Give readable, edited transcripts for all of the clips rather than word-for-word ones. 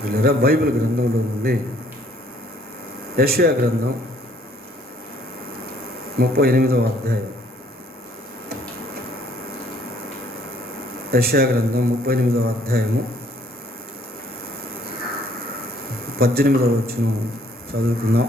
వీళ్ళరా Bible గ్రంథంలో నుండి యెషయా గ్రంథం 38వ అధ్యాయం. యెషయా గ్రంథం 38వ అధ్యాయము 18వ వచనం చదువుకుందాం.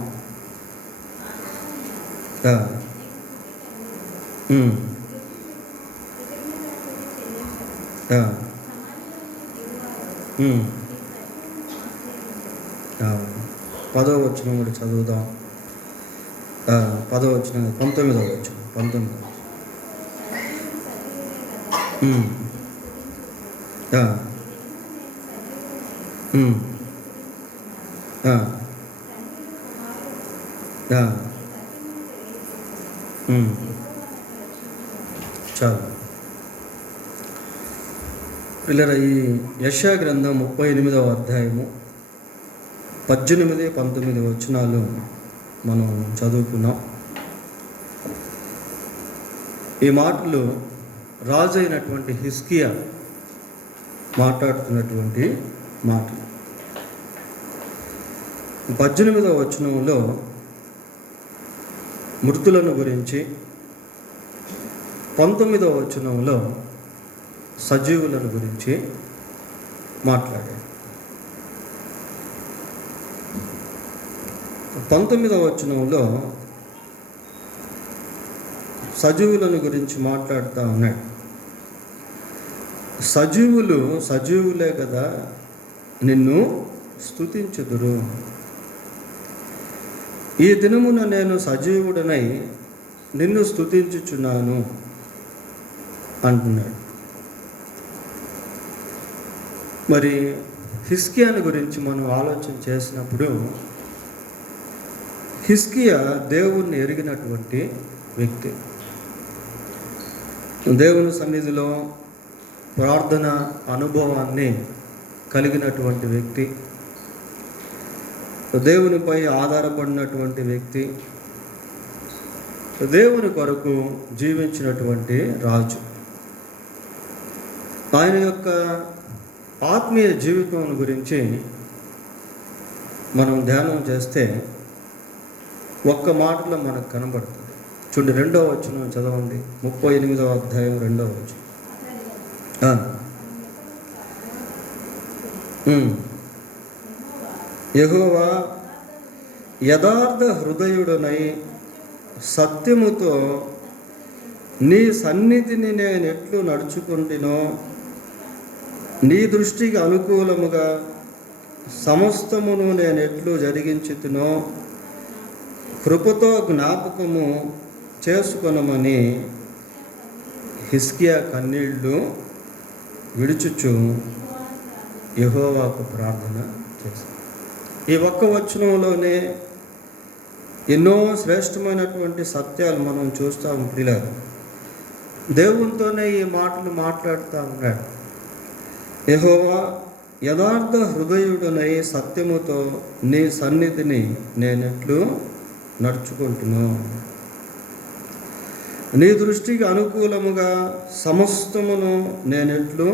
పదవ వచనం కూడా చదువుదాం. 10వ వచనం 19వ వచనం 19వ చాలు పిల్లల, ఈ యెషయా గ్రంథం 38వ అధ్యాయము 18-19 వచనాలు మనం చదువుకున్నాం. ఈ మాటలు రాజు అయినటువంటి హిజ్కియా మాట్లాడుతున్నటువంటి మాటలు. 18వ వచనంలో మృతులను గురించి, 19వ వచనంలో సజీవులను గురించి మాట్లాడాడు. 19వ వచనంలో సజీవులను గురించి మాట్లాడుతూ ఉన్నాడు. సజీవులే కదా నిన్ను స్తుతించుదురు. ఈ దినమున నేను సజీవుడనై నిన్ను స్తుతించుచున్నాను అంటున్నాడు. మరి హిజ్కియాని గురించి మనం ఆలోచన చేసినప్పుడు, హిజ్కియా దేవుణ్ణి ఎరిగినటువంటి వ్యక్తి, దేవుని సన్నిధిలో ప్రార్థన అనుభవాన్ని కలిగినటువంటి వ్యక్తి, దేవునిపై ఆధారపడినటువంటి వ్యక్తి, దేవుని కొరకు జీవించినటువంటి రాజు. ఆయన యొక్క ఆత్మీయ జీవితం గురించి మనం ధ్యానం చేస్తే ఒక్క మాటలో మనకు కనబడుతుంది. చూడండి, 2వ వచనం చదవండి. 38వ అధ్యాయం 2వ వచనం. యెహోవా యథార్థ హృదయుడనై సత్యముతో నీ సన్నిధిని నేను ఎట్లు నడుచుకుంటునో, నీ దృష్టికి అనుకూలముగా సమస్తమును నేను ఎట్లు జరిగించుతునో కృపతో జ్ఞాపకము చేసుకొనమని హిజ్కియా కన్నీళ్లు విడుచుచు యెహోవాకు ప్రార్థన చేశాడు. ఈ ఒక్క వచనంలోనే ఎన్నో శ్రేష్టమైనటువంటి సత్యాలు మనం చూస్తాము పిల్లలు. దేవునితోనే ఈ మాటలు మాట్లాడుతూ ఉన్నాడు. యెహోవా యథార్థ హృదయుడనై సత్యముతో నీ సన్నిధిని నేనెట్లు నడుచుకుంటున్నాను, నీ దృష్టికి అనుకూలముగా సమస్తమును నేనెట్లు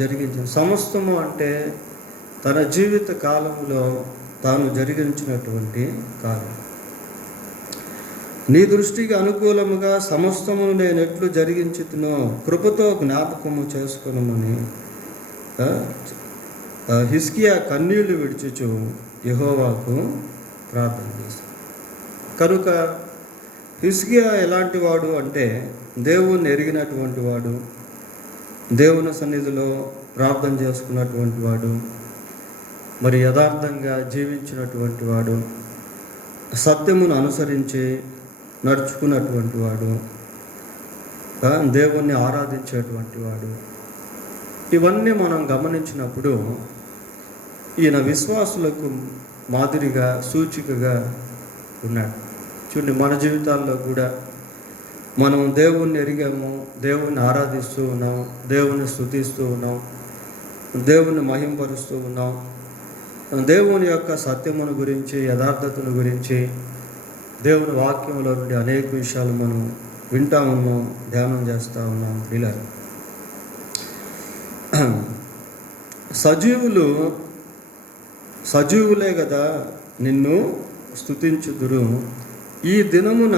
జరిగించాను. సమస్తము అంటే తన జీవిత కాలంలో తాను జరిగించినటువంటి కాలం. నీ దృష్టికి అనుకూలముగా సమస్తమును నేను ఎట్లు జరిగించుతునో కృపతో జ్ఞాపకము చేసుకునమని హిజ్కియా కన్నీళ్లు విడిచుచు యెహోవాకు ప్రార్థన చేశాడు. కనుక హిజ్కియా ఎలాంటి వాడు అంటే దేవుణ్ణి ఎరిగినటువంటి వాడు, దేవుని సన్నిధిలో ప్రార్థన చేసుకున్నటువంటి వాడు, మరి యథార్థంగా జీవించినటువంటి వాడు, సత్యమును అనుసరించి నడుచుకున్నటువంటి వాడు, దేవుణ్ణి ఆరాధించేటువంటి వాడు. ఇవన్నీ మనం గమనించినప్పుడు ఈయన విశ్వాసులకు మాదిరిగా సూచికగా ఉన్నాడు. చూడండి, మన జీవితాల్లో కూడా మనం దేవుణ్ణి ఎరిగాము, దేవుణ్ణి ఆరాధిస్తూ ఉన్నాం, దేవుణ్ణి స్తుతిస్తూ ఉన్నాం, దేవుణ్ణి మహింపరుస్తూ ఉన్నాం, దేవుని యొక్క సత్యమును గురించి, యథార్థతను గురించి దేవుని వాక్యంలో నుండి అనేక విషయాలు మనం వింటూ ఉన్నాం, ధ్యానం చేస్తూ ఉన్నాం. ఇలా సజీవులు సజీవులే కదా నిన్ను స్తుతించుదురు. ఈ దినమున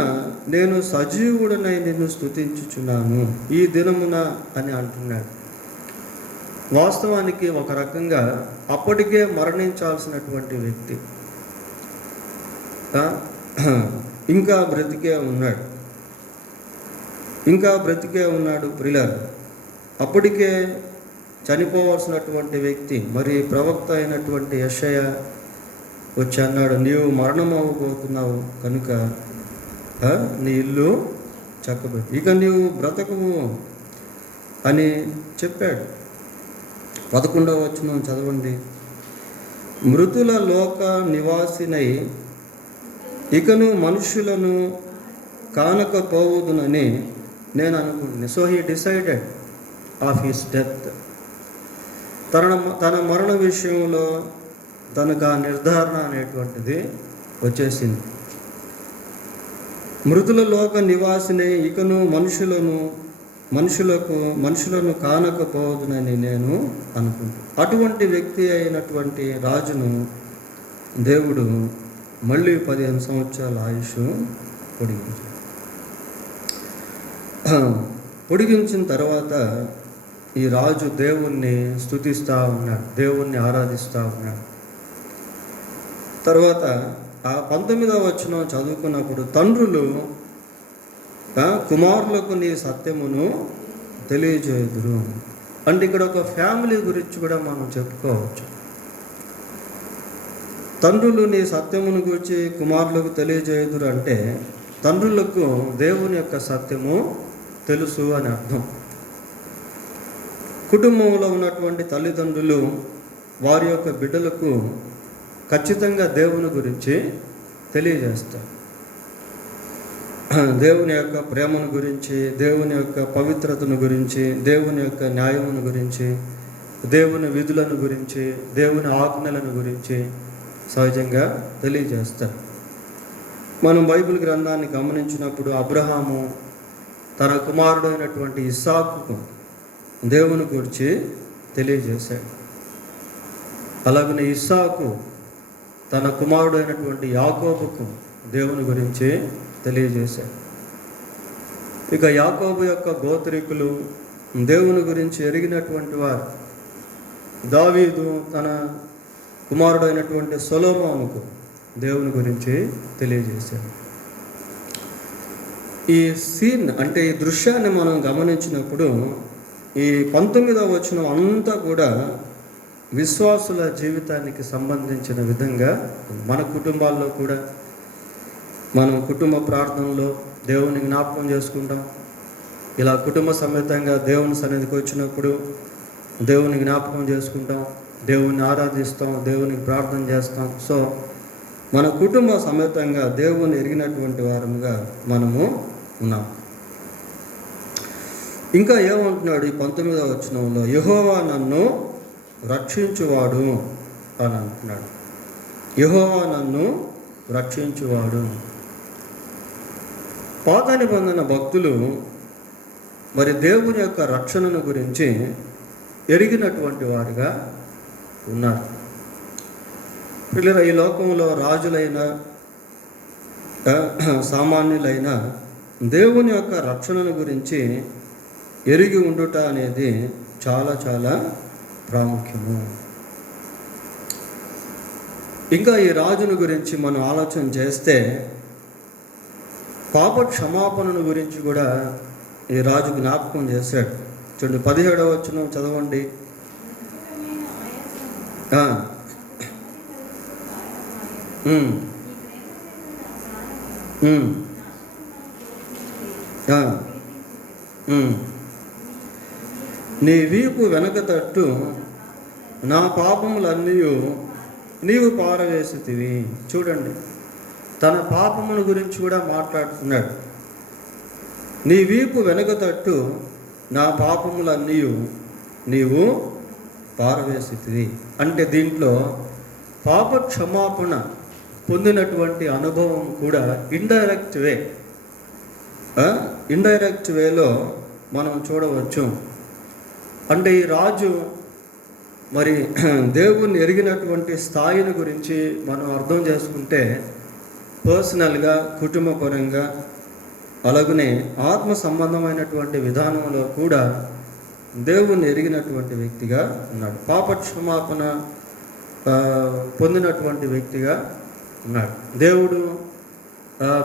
నేను సజీవుడనై నిన్ను స్తుతించుచున్నాను. ఈ దినమున అని అంటున్నాడు. వాస్తవానికి ఒక రకంగా అప్పటికే మరణించాల్సినటువంటి వ్యక్తి ఇంకా బ్రతికే ఉన్నాడు ప్రియులారా. అప్పటికే చనిపోవాల్సినటువంటి వ్యక్తి, మరి ప్రవక్త అయినటువంటి యెషయా వచ్చి అన్నాడు, నీవు మరణం అవ్వబోతున్నావు కనుక నీ ఇల్లు చక్కబెట్టు, ఇక నీవు బ్రతకము అని చెప్పాడు. 11వ వచనం చదవండి. మృతుల లోక నివాసినై ఇకను మనుషులను కానకపోవుదునని నేను అనుకుంటున్నాను. So he decided of his death. తన మరణ విషయంలో తనకు ఆ నిర్ధారణ అనేటువంటిది వచ్చేసింది. మృతుల లోక నివాసిని ఇకను మనుషులను కానకపోదునని నేను అనుకుంటున్నాను. అటువంటి వ్యక్తి అయినటువంటి రాజును దేవుడు మళ్ళీ 15 సంవత్సరాల ఆయుష్ పొడిగించిన తర్వాత ఈ రాజు దేవుణ్ణి స్తుతిస్తూ ఉన్నాడు, దేవుణ్ణి ఆరాధిస్తూ ఉన్నాడు. తర్వాత ఆ 19వ వచనం చదువుకున్నప్పుడు, తండ్రులు కుమారులకు నీ సత్యమును తెలియజేయుదురు. అంటే ఇక్కడ ఒక ఫ్యామిలీ గురించి కూడా మనం చెప్పుకోవచ్చు. తండ్రులు నీ సత్యమును గురించి కుమారులకు తెలియజేయుదురు అంటే తండ్రులకు దేవుని యొక్క సత్యము తెలుసు అని అర్థం. కుటుంబంలో ఉన్నటువంటి తల్లిదండ్రులు వారి యొక్క బిడ్డలకు ఖచ్చితంగా దేవుని గురించి తెలియజేస్తారు. దేవుని యొక్క ప్రేమను గురించి, దేవుని యొక్క పవిత్రతను గురించి, దేవుని యొక్క న్యాయమును గురించి, దేవుని విధులను గురించి, దేవుని ఆజ్ఞలను గురించి సహజంగా తెలియజేస్తారు. మనం బైబిల్ గ్రంథాన్ని గమనించినప్పుడు అబ్రహాము తన కుమారుడు అయినటువంటి ఇస్సాకుకు దేవుని గురించి తెలియజేశాడు. అలాగనే ఇస్సాకు తన కుమారుడు అయినటువంటి యాకోబుకు దేవుని గురించి తెలియజేశాడు. ఇక యాకోబు యొక్క గోత్రికులు దేవుని గురించి ఎరిగినటువంటి వారు. దావీదు తన కుమారుడు అయినటువంటి సొలొమోనుకు దేవుని గురించి తెలియజేశాడు. ఈ సీన్ అంటే ఈ దృశ్యాన్ని మనం గమనించినప్పుడు ఈ 19వ వచనం అంతా కూడా విశ్వాసుల జీవితానికి సంబంధించిన విధంగా మన కుటుంబాల్లో కూడా మనం కుటుంబ ప్రార్థనలో దేవుని జ్ఞాపకం చేసుకుంటాం. ఇలా కుటుంబ సమేతంగా దేవుని సన్నిధికి వచ్చినప్పుడు దేవుని జ్ఞాపకం చేసుకుంటాం, దేవుని ఆరాధిస్తాం, దేవునికి ప్రార్థన చేస్తాం. సో మన కుటుంబ సమేతంగా దేవుని ఎరిగినటువంటి వారముగా మనము ఉన్నాం. ఇంకా ఏమంటున్నాడు ఈ 19వ వచనంలో, యెహోవా నన్ను రక్షించువాడు అని అంటున్నాడు. యెహోవా నన్ను రక్షించువాడు. పాత నిబంధన భక్తులు మరి దేవుని యొక్క రక్షణను గురించి ఎరిగినటువంటి వారుగా ఉన్నారు. పిల్లలు, ఈ లోకంలో రాజులైన సామాన్యులైన దేవుని యొక్క రక్షణను గురించి ఎరిగి ఉండుట అనేది చాలా చాలా ప్రాముఖ్యము. ఇంకా ఈ రాజును గురించి మనం ఆలోచన చేస్తే పాప క్షమాపణను గురించి కూడా ఈ రాజు జ్ఞాపకం చేశాడు. చూడండి 17వ వచనం చదవండి. నీ వీపు వెనక తట్టు నా పాపములన్నీ నీవు పారవేసితివి. చూడండి, తన పాపముల గురించి కూడా మాట్లాడుతున్నాడు. నీ వీపు వెనక తట్టు నా పాపములన్నీ నీవు పారవేసితివి అంటే దీంట్లో పాప క్షమాపణ పొందినటువంటి అనుభవం కూడా ఇండైరెక్ట్ వేలో మనం చూడవచ్చు. అంటే ఈ రాజు మరి దేవుణ్ణి ఎరిగినటువంటి స్థాయిని గురించి మనం అర్థం చేసుకుంటే పర్సనల్గా, కుటుంబపరంగా, అలాగనే ఆత్మ సంబంధమైనటువంటి విధానంలో కూడా దేవుణ్ణి ఎరిగినటువంటి వ్యక్తిగా ఉన్నాడు. పాపక్షమాపణ పొందినటువంటి వ్యక్తిగా ఉన్నాడు. దేవుడు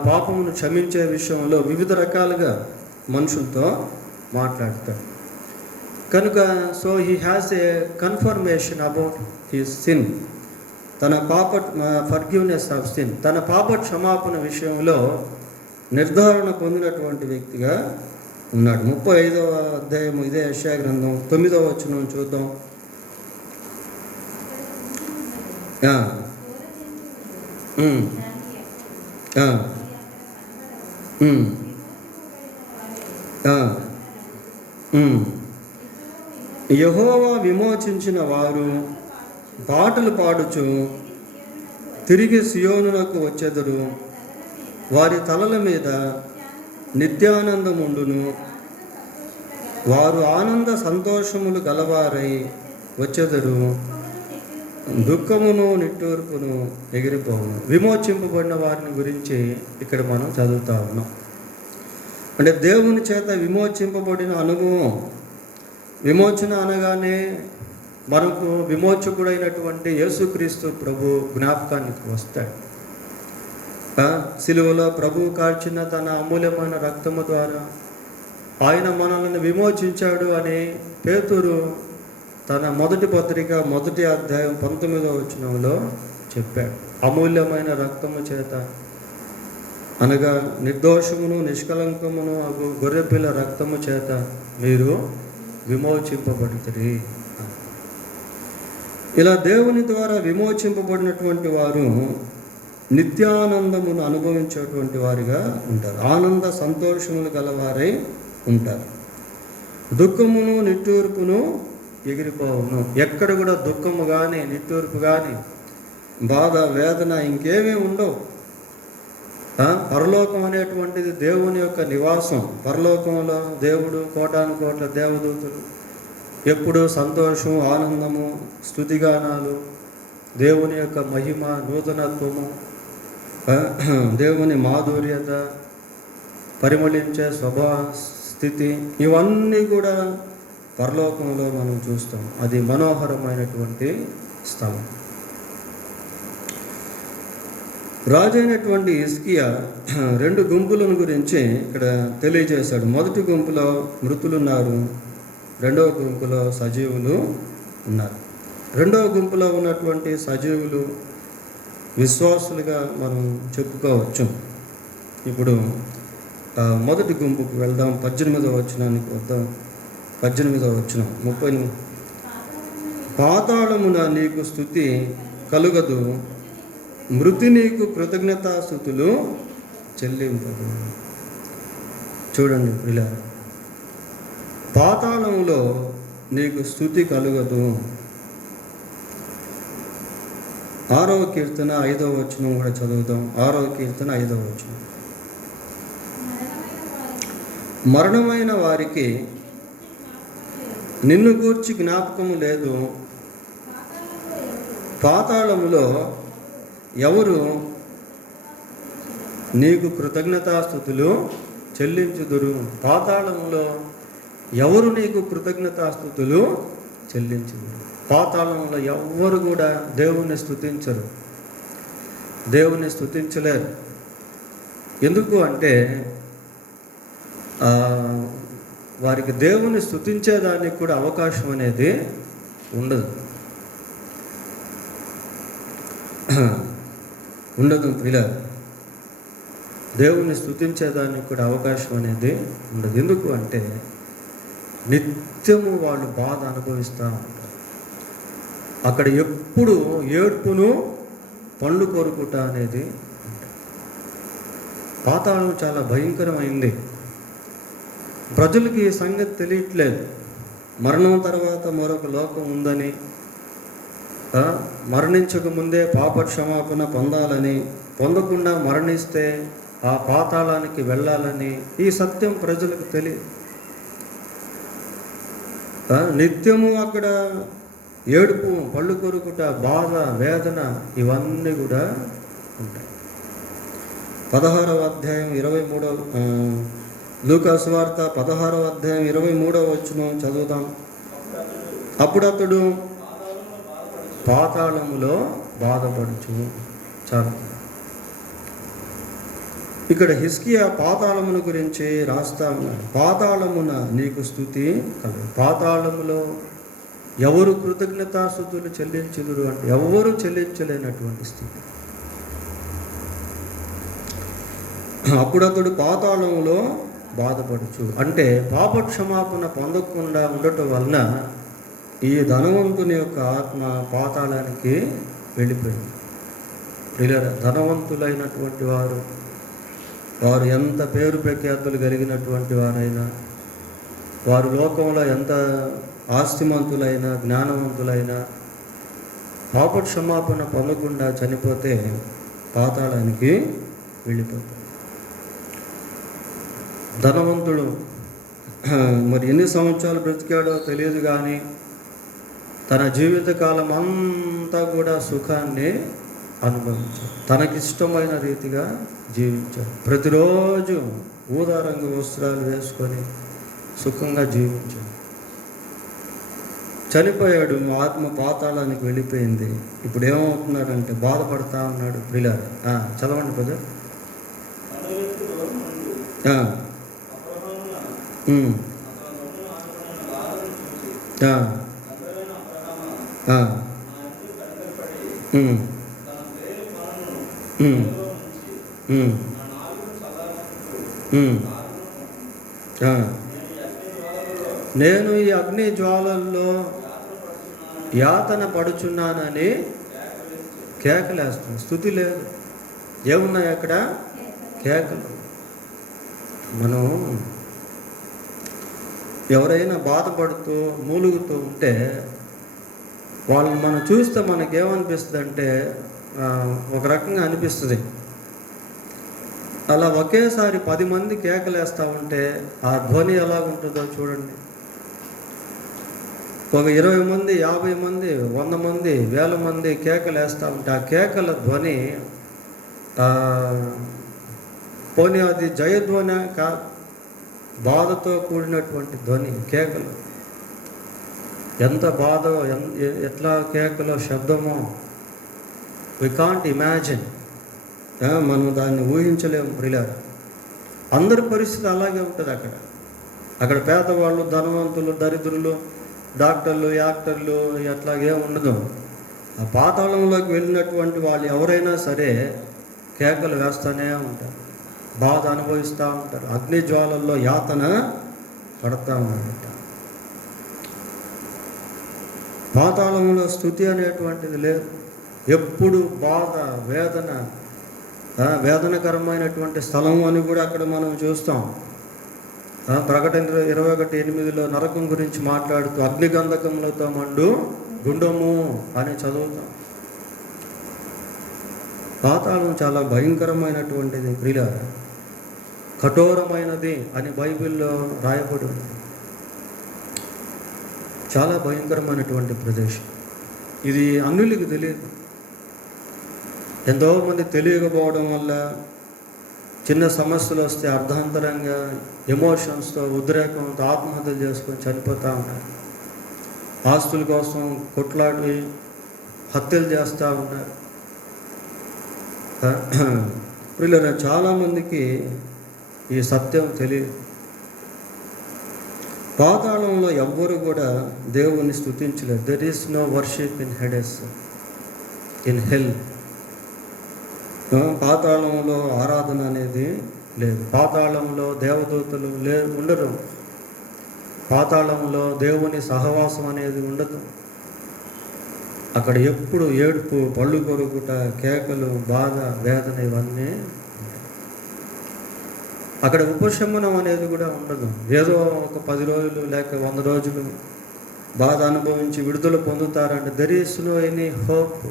పాపమును క్షమించే విషయంలో వివిధ రకాలుగా మనుషులతో మాట్లాడతాడు కనుక so he has a confirmation about his sin. తన ఫర్గివ్నెస్ ఆఫ్ సిన్, తన పాప క్షమాపణ విషయంలో నిర్ధారణ పొందినటువంటి వ్యక్తిగా ఉన్నాడు. 35వ అధ్యాయం ఇదే యెషయా గ్రంథం 9వ వచనం చూద్దాం. యెహోవా విమోచించిన వారు పాటలు పాడుచు తిరిగి సియోనునకు వచ్చెదరు. వారి తలల మీద నిత్యానందముండును. వారు ఆనంద సంతోషములు గలవారై వచ్చెదరు. దుఃఖమును నిట్టూర్పును ఎగిరిపోవును. విమోచింపబడిన వారిని గురించి ఇక్కడ మనం చదువుతా ఉన్నాం. అంటే దేవుని చేత విమోచింపబడిన అనుభవం. విమోచన అనగానే మనకు విమోచకుడైనటువంటి యేసుక్రీస్తు ప్రభు జ్ఞాపకానికి వస్తాడు. సిలువలో ప్రభు కార్చిన తన అమూల్యమైన రక్తము ద్వారా ఆయన మనల్ని విమోచించాడు అని పేతురు తన మొదటి పత్రిక 1వ అధ్యాయం 19వ వచనంలో చెప్పాడు. అమూల్యమైన రక్తము చేత అనగా నిర్దోషమును నిష్కలంకమును గొర్రెపిల్ల రక్తము చేత మీరు విమోచింపబడుతుంది. ఇలా దేవుని ద్వారా విమోచింపబడినటువంటి వారు నిత్యానందమును అనుభవించేటువంటి వారిగా ఉంటారు. ఆనంద సంతోషములు గలవారై ఉంటారు. దుఃఖమును నిట్టూర్పును ఎగిరిపోవును. ఎక్కడ కూడా దుఃఖము కానీ, నిట్టూర్పు కానీ, బాధ, వేదన ఇంకేమీ ఉండవు. పరలోకం అనేటువంటిది దేవుని యొక్క నివాసం. పరలోకంలో దేవుడు, కోటాను కోట్ల దేవదూతలు, ఎప్పుడు సంతోషం, ఆనందము, స్తుతిగానాలు, దేవుని యొక్క మహిమ, నూతనత్వము, దేవుని మాధుర్యత, పరిమళించే స్వభావ స్థితి, ఇవన్నీ కూడా పరలోకంలో మనం చూస్తాం. అది మనోహరమైనటువంటి స్థలం. రాజు అయినటువంటి హిజ్కియా 2 గుంపులను గురించి ఇక్కడ తెలియజేశాడు. మొదటి గుంపులో మృతులు ఉన్నారు, రెండవ గుంపులో సజీవులు ఉన్నారు. రెండవ గుంపులో ఉన్నటువంటి సజీవులు విశ్వాసులుగా మనం చెప్పుకోవచ్చు. ఇప్పుడు మొదటి గుంపుకు వెళ్దాం. 18వ వచనానికి వద్దాం. 18వ వచనం 30. పాతాళమున నీకు స్తుతి కలుగదు, మృతి నీకు కృతజ్ఞతాస్తుతులు చెల్లింపదు. చూడండి ఇలా, పాతాళంలో నీకు స్తుతి కలుగదు. 6వ కీర్తన 5వ వచనం కూడా చదువుదాం. 6వ కీర్తన 5వ వచనం. మరణమైన వారికి నిన్ను గూర్చి జ్ఞాపకము లేదు. పాతాళములో ఎవరు నీకు కృతజ్ఞతాస్తుతులు చెల్లించుదురు? పాతాళంలో ఎవరు నీకు కృతజ్ఞతాస్తుతులు చెల్లించుదురు? పాతాళంలో ఎవ్వరు కూడా దేవుణ్ణి స్తుతించరు, దేవుణ్ణి స్తుతించలేరు. ఎందుకు అంటే వారికి దేవుణ్ణి స్తుతించేదానికి కూడా అవకాశం అనేది ఉండదు. ఇలా దేవుణ్ణి స్తుతించేదానికి కూడా అవకాశం అనేది ఉండదు. ఎందుకు అంటే నిత్యము వాళ్ళు బాధ అనుభవిస్తూ ఉంటారు. అక్కడ ఎప్పుడు ఏడ్పును పండ్లు కొరుకుట అనేది ఉంటుంది. పాతాళం చాలా భయంకరమైంది. ప్రజలకి ఈ సంగతి తెలియట్లేదు. మరణం తర్వాత మరొక లోకం ఉందని, మరణించక ముందే పాప క్షమాపణ పొందాలని, పొందకుండా మరణిస్తే ఆ పాతాళానికి వెళ్ళాలని ఈ సత్యం ప్రజలకు తెలియదు. నిత్యము అక్కడ ఏడుపు, పళ్ళు కొరుకుట, బాధ, వేదన ఇవన్నీ కూడా ఉంటాయి. 16వ అధ్యాయం 23వ లూకా సువార్త 16వ అధ్యాయం 23వ వచనం చదువుదాం. అప్పుడు అతడు పాతాళములో బాధపడుచు. చాలు. ఇక్కడ హిజ్కియా పాతాళమును గురించి రాస్తా ఉన్నాడు. పాతాళమున నీకు స్తుతి కలుగు. పాతాళములో ఎవరు కృతజ్ఞతాస్తుతులు చెల్లించుదురు అంటే ఎవరు చెల్లించలేనటువంటి స్థితి. అప్పుడు అతడు పాతాళంలో బాధపడుచు అంటే పాప క్షమాపణ పొందకుండా ఉండటం వలన ఈ ధనవంతుని యొక్క ఆత్మ పాతాళానికి వెళ్ళిపోయింది. ధనవంతులైనటువంటి వారు ఎంత పేరు ప్రఖ్యాతులు కలిగినటువంటి వారైనా, వారు లోకంలో ఎంత ఆస్తిమంతులైనా, జ్ఞానవంతులైనా పాప క్షమాపణ పొందకుండా చనిపోతే పాతాళానికి వెళ్ళిపోతారు. ధనవంతుడు మరి ఎన్ని సంవత్సరాలు బ్రతికాడో తెలియదు, కానీ తన జీవితకాలం అంతా కూడా సుఖాన్ని అనుభవించాడు. తనకిష్టమైన రీతిగా జీవించాడు. ప్రతిరోజు ఊదా రంగు వస్త్రాలు వేసుకొని సుఖంగా జీవించాడు. చనిపోయాడు, ఆత్మ పాతాళానికి వెళ్ళిపోయింది. ఇప్పుడు ఏమవుతున్నాడంటే బాధపడతా ఉన్నాడు. ప్రియులారా, చదవండి పద. నేను ఈ అగ్ని జ్వాలల్లో యాతన పడుచున్నానని కేకలేస్తాను. స్తుతి లేదు, ఏమున్నాయి అక్కడ? కేకలు. మనం ఎవరైనా బాధపడుతూ మూలుగుతూ ఉంటే వాళ్ళని మనం చూస్తే మనకేమనిపిస్తుంది అంటే ఒక రకంగా అనిపిస్తుంది. అలా ఒకేసారి 10 మంది కేకలేస్తూ ఉంటే ఆ ధ్వని ఎలా ఉంటుందో చూడండి. ఒక 20 మంది, 50 మంది, 100 మంది, 1000 మంది కేకలేస్తూ ఉంటే ఆ కేకల ధ్వని పోనీ అది జయధ్వని కాదు, బాధతో కూడినటువంటి ధ్వని. కేకలు ఎంత బాధ, ఎట్లా కేకలో శబ్దమో వి కాంట్ ఇమాజిన్. మనం దాన్ని ఊహించలేము. ప్రియులారా, అందరి పరిస్థితి అలాగే ఉంటుంది. అక్కడ పేదవాళ్ళు, ధనవంతులు, దరిద్రులు, డాక్టర్లు, యాక్టర్లు అట్లాగే ఉండదు. ఆ పాతాళంలోకి వెళ్ళినటువంటి వాళ్ళు ఎవరైనా సరే కేకలు వేస్తూనే ఉంటారు, బాధ అనుభవిస్తూ ఉంటారు, అగ్ని జ్వాలల్లో యాతన పడతా ఉంటారు. పాతాళంలో స్తుతి అనేటువంటిది లేదు. ఎప్పుడు బాధ, వేదన, వేదనకరమైనటువంటి స్థలం అని కూడా అక్కడ మనం చూస్తాం. ప్రకటన 21:8 నరకం గురించి మాట్లాడుతూ అగ్నిగంధకములతో మండు గుండము అని చదువుతాం. పాతాళం చాలా భయంకరమైనటువంటిది ప్రియులారా, కఠోరమైనది అని బైబిల్లో రాయబడి ఉంది. చాలా భయంకరమైనటువంటి ప్రదేశం ఇది. అన్యులకి తెలియదు. ఎంతోమంది తెలియకపోవడం వల్ల చిన్న సమస్యలు వస్తే అర్ధాంతరంగా ఎమోషన్స్తో, ఉద్రేకంతో ఆత్మహత్యలు చేసుకొని చనిపోతూ ఉంటారు. ఆస్తుల కోసం కొట్లాడి హత్యలు చేస్తూ ఉంటారు. పిల్లలు చాలామందికి ఈ సత్యం తెలియదు. పాతాళంలో ఎవ్వరు కూడా దేవుని స్తుతించలేదు. There is no worship in Hades, in hell. పాతాళంలో ఆరాధన అనేది లేదు. పాతాళంలో దేవదూతలు ఉండరు. పాతాళంలో దేవుని సహవాసం అనేది ఉండదు. అక్కడ ఎప్పుడు ఏడుపు, పళ్ళు కొరుకుట, కేకలు, బాధ, వేదన ఇవన్నీ. అక్కడ ఉపశమనం అనేది కూడా ఉండదు. ఏదో ఒక 10 రోజులు లేక 100 రోజులు బాధ అనుభవించి విడుదల పొందుతారంటే there is no any hope.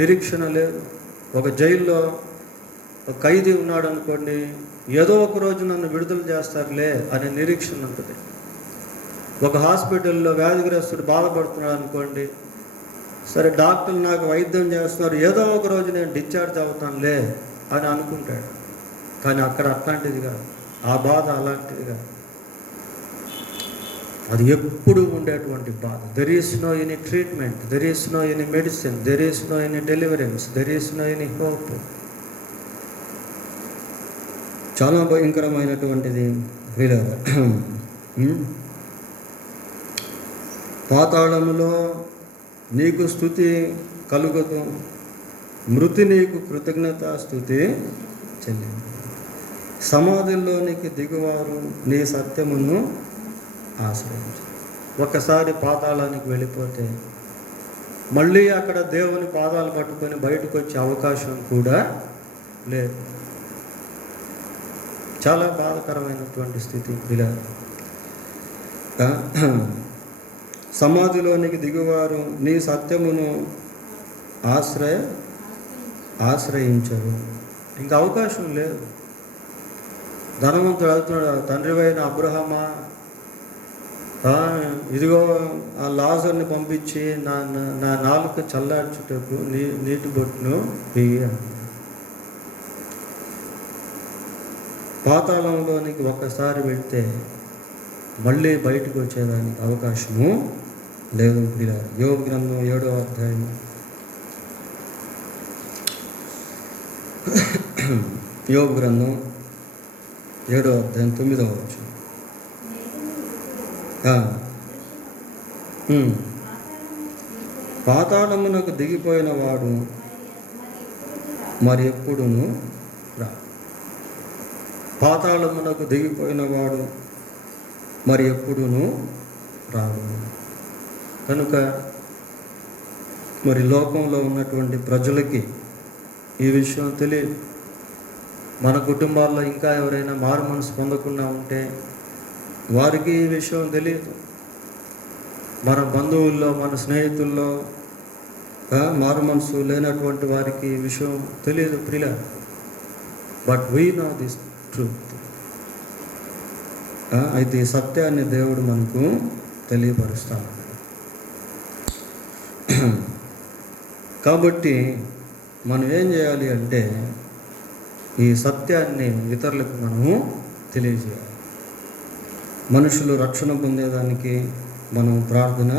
నిరీక్షణ లేదు. ఒక జైల్లో ఒక ఖైదీ ఉన్నాడు అనుకోండి, ఏదో ఒక రోజు నన్ను విడుదల చేస్తారులే అనే నిరీక్షణ ఉంటుంది. ఒక హాస్పిటల్లో వ్యాధిగ్రస్తుడు బాధపడుతున్నాడు అనుకోండి, సరే డాక్టర్లు నాకు వైద్యం చేస్తున్నారు, ఏదో ఒక రోజు నేను డిశ్చార్జ్ అవుతానులే అని అనుకుంటాడు. కానీ అక్కడ అట్లాంటిది కాదు, ఆ బాధ అలాంటిది కాదు, అది ఎప్పుడు ఉండేటువంటి బాధ. There is no any treatment, there is no any medicine, there is no any deliverance, there is no any hope. చాలా భయంకరమైనటువంటిది. పాతాళములో నీకు స్తుతి కలుగదు, మృతి నీకు కృతజ్ఞత స్తుతి చెల్లింది. సమాధుల్లోనికి దిగువారు నీ సత్యమును ఆశ్రయించు. ఒకసారి పాతాళానికి వెళ్ళిపోతే మళ్ళీ అక్కడ దేవుని పాదాలు పట్టుకొని బయటకు వచ్చే అవకాశం కూడా లేదు. చాలా బాధాకరమైనటువంటి స్థితి. ఇలా సమాధిలోనికి దిగువారు నీ సత్యమును ఆశ్రయించరు. ఇంకా అవకాశం లేదు. ధనవంతుడు అడుగుతున్నాడు, తండ్రివైన అబ్రహామా, ఇదిగో ఆ లాజర్ని పంపించి నా నాలుక చల్లార్చుటకు నీటి బొట్టును వెయ్యి. పాతాళంలోనికి ఒక్కసారి వెళ్తే మళ్ళీ బయటకు వచ్చేదానికి అవకాశము లేదు. యోబు గ్రంథం 7వ అధ్యాయం, యోబు గ్రంథం 7వ అధ్యాయం 9వ వచనం. పాతాళమునకు దిగిపోయిన వాడు మరి ఎప్పుడును రా. పాతాళమునకు దిగిపోయిన వాడు మరి ఎప్పుడును రాడు. కనుక మరి లోకంలో ఉన్నటువంటి ప్రజలకి ఈ విషయం తెలియదు. మన కుటుంబాల్లో ఇంకా ఎవరైనా మారు మనసు పొందకుండా ఉంటే వారికి ఈ విషయం తెలియదు. మన బంధువుల్లో, మన స్నేహితుల్లో మారు మనసు లేనటువంటి వారికి ఈ విషయం తెలియదు ప్రియుల. But we know this truth. అయితే ఈ సత్యాన్ని దేవుడు మనకు తెలియపరుస్తాడు. కాబట్టి మనం ఏం చేయాలి అంటే ఈ సత్యాన్ని ఇతరులకు మనము తెలియజేయాలి. మనుషులు రక్షణ పొందేదానికి మనం ప్రార్థన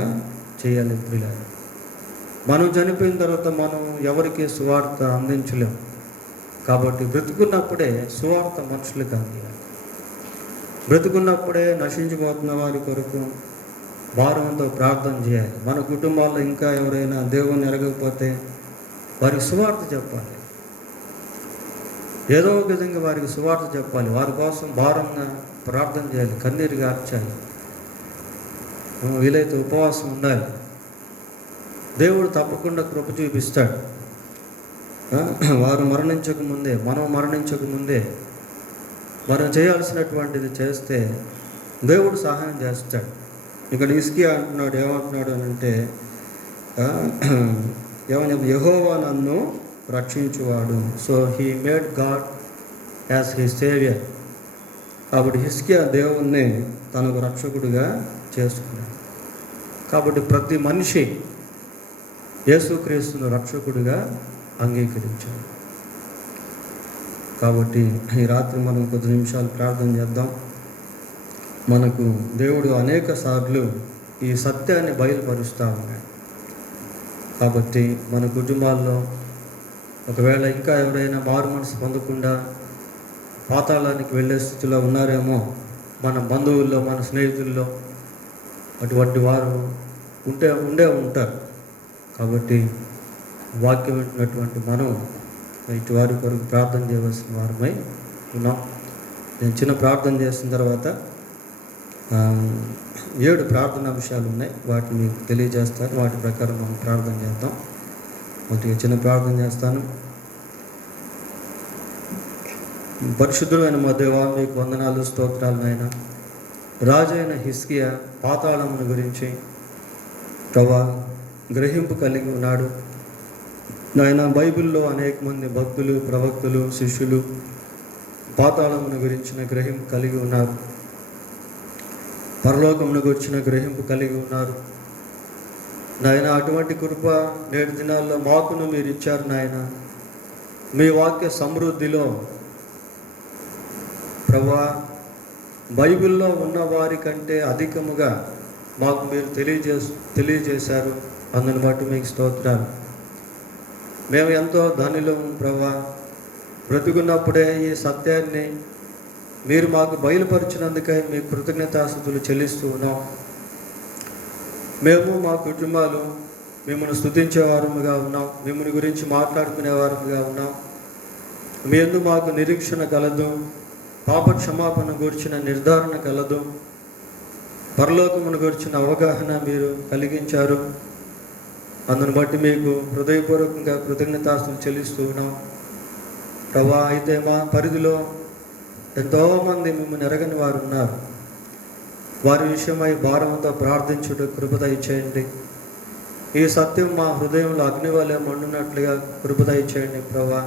చేయాలి ప్రియులారా. మనం చనిపోయిన తర్వాత మనం ఎవరికి సువార్త అందించలేము. కాబట్టి బ్రతుకున్నప్పుడే సువార్త మనుషులకు అందియాలి. బ్రతుకున్నప్పుడే నశించిపోతున్న వారి కొరకు భారంతో ప్రార్థన చేయాలి. మన కుటుంబాల్లో ఇంకా ఎవరైనా దేవుని ఎరగకపోతే వారికి సువార్త చెప్పాలి. ఏదో ఒక విధంగా వారికి సువార్త చెప్పాలి. వారి కోసం భారంగా ప్రార్థన చేయాలి, కన్నీరు గార్చాలి, వీలైతే ఉపవాసం ఉండాలి. దేవుడు తప్పకుండా కృప చూపిస్తాడు. వారు మరణించకముందే, మనం మరణించకముందే మనం చేయాల్సినటువంటిది చేస్తే దేవుడు సహాయం చేస్తాడు. ఇక్కడ హిజ్కియా అంటున్నాడు, ఏమంటున్నాడు అని అంటే, ఏమని, యెహోవా నన్ను రక్షించువాడు. So he made God as his saviour. కాబట్టి హిజ్కియా దేవుణ్ణి తనకు రక్షకుడిగా చేసుకున్నాడు. కాబట్టి ప్రతి మనిషి యేసుక్రీస్తును రక్షకుడిగా అంగీకరించాడు. కాబట్టి ఈ రాత్రి మనం కొద్ది నిమిషాలు ప్రార్థన చేద్దాం. మనకు దేవుడు అనేక సార్లు ఈ సత్యాన్ని బయలుపరుస్తూ ఉన్నాడు. కాబట్టి మన కుటుంబాల్లో ఒకవేళ ఇంకా ఎవరైనా మారు మనసు పొందకుండా పాతాళానికి వెళ్ళే స్థితిలో ఉన్నారేమో, మన బంధువుల్లో, మన స్నేహితుల్లో అటువంటి వారు ఉండే ఉంటారు. కాబట్టి వాక్యం వింటున్నటువంటి మనం ఇటు వారి కొరకు ప్రార్థన చేయవలసిన వారమై ఉన్నాం. నేను చిన్న ప్రార్థన చేసిన తర్వాత 7 ప్రార్థన అంశాలు ఉన్నాయి, వాటిని తెలియజేస్తాను. వాటి ప్రకారం మనం ప్రార్థన చేద్దాం. ఒకటి చిన్న ప్రార్థన చేస్తాను. పరిశుద్ధుడైన మా దేవా, మీకు వందనాలు, స్తోత్రాలు నాయన. రాజు అయిన హిజ్కియా పాతాళమును గురించి ప్రభా గ్రహింపు కలిగి ఉన్నాడు నాయన. బైబిల్లో అనేక మంది భక్తులు, ప్రవక్తలు, శిష్యులు పాతాళమును గురించిన గ్రహింపు కలిగి ఉన్నారు. పరలోకమును గురించిన గ్రహింపు కలిగి ఉన్నారు నాయన. అటువంటి కృప నేటి దినాల్లో మాకును మీరు ఇచ్చారు నాయన. మీ వాక్య సమృద్ధిలో ప్రభువా బైబిల్లో ఉన్న వారి కంటే అధికముగా మాకు మీరు తెలియజేశారు. అందుని బట్టి మీకు స్తోత్రాలు. మేము ఎంతో ధనిలము ప్రభువా. బ్రతుకున్నప్పుడే ఈ సత్యాన్ని మీరు మాకు బయలుపరిచినందుకై మీ కృతజ్ఞతాస్తుతులు చెల్లిస్తూ ఉన్నాం. మేము మా కుటుంబాలు మిమ్మల్ని స్తుతించే వారముగా ఉన్నాం, మిమ్మల్ని గురించి మాట్లాడుకునే వారముగా ఉన్నాం. మీ యందు మాకు నిరీక్షణ కలదు, పాప క్షమాపణ గురించిన నిర్ధారణ కలదు, పరలోకమును గురించిన అవగాహన మీరు కలిగించారు. అందును బట్టి మీకు హృదయపూర్వకంగా కృతజ్ఞతాస్తులు చెల్లిస్తూ ఉన్నాం ప్రభా. అయితే మా పరిధిలో ఎంతోమంది మిమ్మల్ని ఎరగని వారు ఉన్నారు. వారి విషయమై భారంతో ప్రార్థించుట కృప దయచేయండి. ఈ సత్యం మా హృదయంలో అగ్ని వలె మండునట్లుగా కృప దయచేయండి ప్రభా.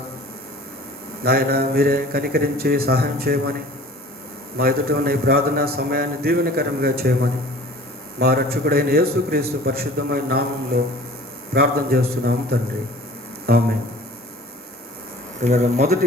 నాయన మీరే కనికరించి సహాయం చేయమని, మా ఎదుట ఉన్న ఈ ప్రార్థనా సమయాన్ని దీవెనకరంగా చేయమని మా రక్షకుడైన యేసుక్రీస్తు పరిశుద్ధమైన నామంలో ప్రార్థన చేస్తున్నాము తండ్రి. ఆమేన్. మొదటి